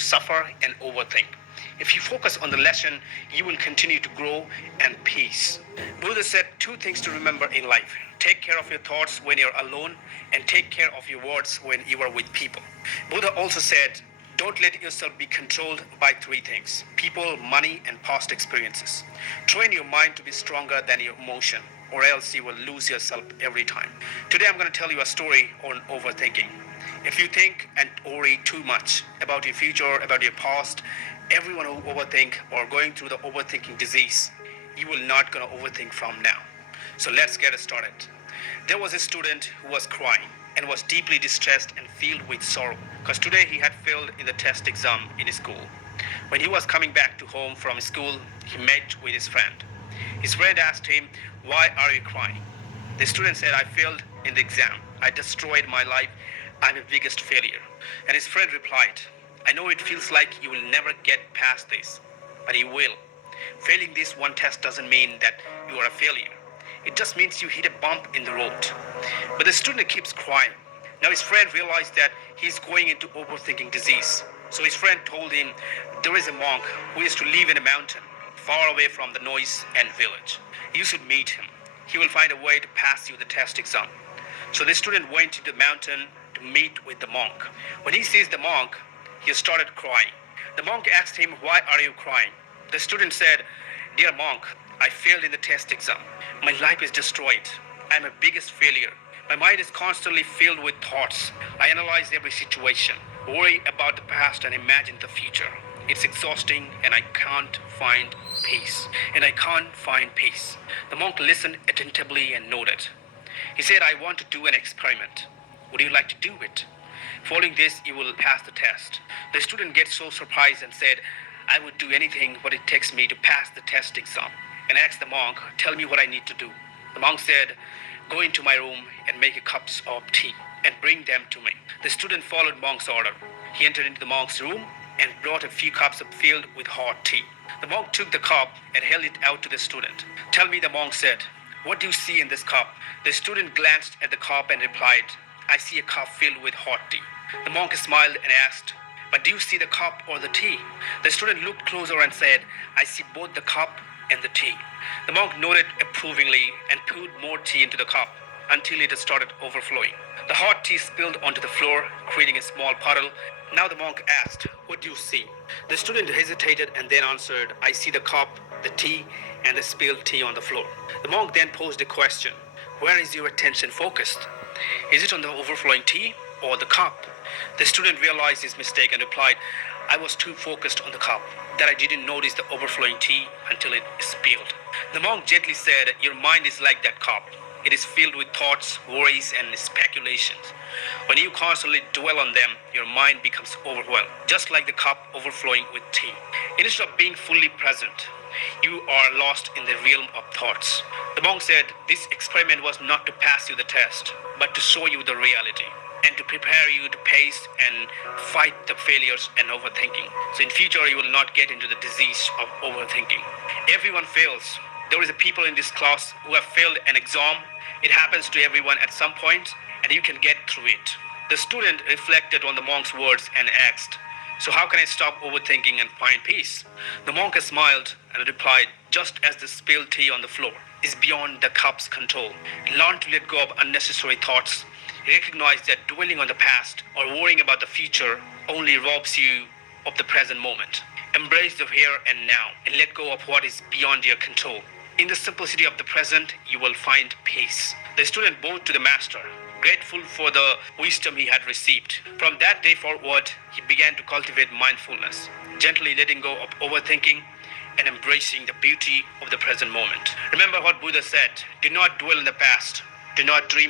suffer and overthink. If you focus on the lesson, you will continue to grow and peace. Buddha said two things to remember in life. Take care of your thoughts when you're alone and take care of your words when you are with people. Buddha also said, don't let yourself be controlled by three things: people, money, and past experiences. Train your mind to be stronger than your emotion, or else you will lose yourself every time. Today I'm going to tell you a story on overthinking. If you think and worry too much about your future, about your past, everyone who overthink or going through the overthinking disease, you will not going to overthink from now. So let's get started. There was a student who was crying and was deeply distressed and filled with sorrow because today he had failed in the test exam in his school. When he was coming back to home from school, he met with his friend. His friend asked him, "Why are you crying?" The student said, "I failed in the exam. I destroyed my life. I'm the biggest failure." And his friend replied, "I know it feels like you will never get past this, but you will. Failing this one test doesn't mean that you are a failure. It just means you hit a bump in the road." But the student keeps crying. Now his friend realized that he's going into overthinking disease. So his friend told him there is a monk who used to live in a mountain far away from the noise and village. You should meet him. He will find a way to pass you the test exam. So the student went to the mountain to meet with the monk. When he sees the monk, he started crying. The monk asked him, "Why are you crying?" The student said, "Dear monk, I failed in the test exam. My life is destroyed. I'm a biggest failure. My mind is constantly filled with thoughts. I analyze every situation, worry about the past and imagine the future. It's exhausting and I can't find peace. The monk listened attentively and nodded. He said, "I want to do an experiment. Would you like to do it? Following this, you will pass the test." The student gets so surprised and said, "I would do anything what it takes me to pass the test exam," and asked the monk, "Tell me what I need to do." The monk said, "Go into my room and make cups of tea and bring them to me." The student followed monk's order. He entered into the monk's room and brought a few cups filled with hot tea. The monk took the cup and held it out to the student. "Tell me," the monk said, "what do you see in this cup?" The student glanced at the cup and replied, "I see a cup filled with hot tea." The monk smiled and asked, "But do you see the cup or the tea?" The student looked closer and said, "I see both the cup and the tea." The monk nodded approvingly and poured more tea into the cup until it started overflowing. The hot tea spilled onto the floor, creating a small puddle. Now the monk asked, "What do you see?" The student hesitated and then answered, "I see the cup, the tea, and the spilled tea on the floor." The monk then posed a question, "Where is your attention focused? Is it on the overflowing tea or the cup?" The student realized his mistake and replied, "I was too focused on the cup that I didn't notice the overflowing tea until it spilled." The monk gently said, "Your mind is like that cup. It is filled with thoughts, worries, and speculations. When you constantly dwell on them, your mind becomes overwhelmed, just like the cup overflowing with tea. Instead of being fully present, you are lost in the realm of thoughts." The monk said, "This experiment was not to pass you the test, but to show you the reality and to prepare you to face and fight the failures and overthinking. So in future, you will not get into the disease of overthinking." Everyone fails. There is a people in this class who have failed an exam. It happens to everyone at some point, and you can get through it. The student reflected on the monk's words and asked, "So how can I stop overthinking and find peace?" The monk smiled and replied, "Just as the spilled tea on the floor is beyond the cup's control, learn to let go of unnecessary thoughts. Recognize that dwelling on the past or worrying about the future only robs you of the present moment. Embrace the here and now and let go of what is beyond your control. In the simplicity of the present, you will find peace." The student bowed to the master, grateful for the wisdom he had received. From that day forward, he began to cultivate mindfulness, gently letting go of overthinking and embracing the beauty of the present moment. Remember what Buddha said: do not dwell in the past, do not dream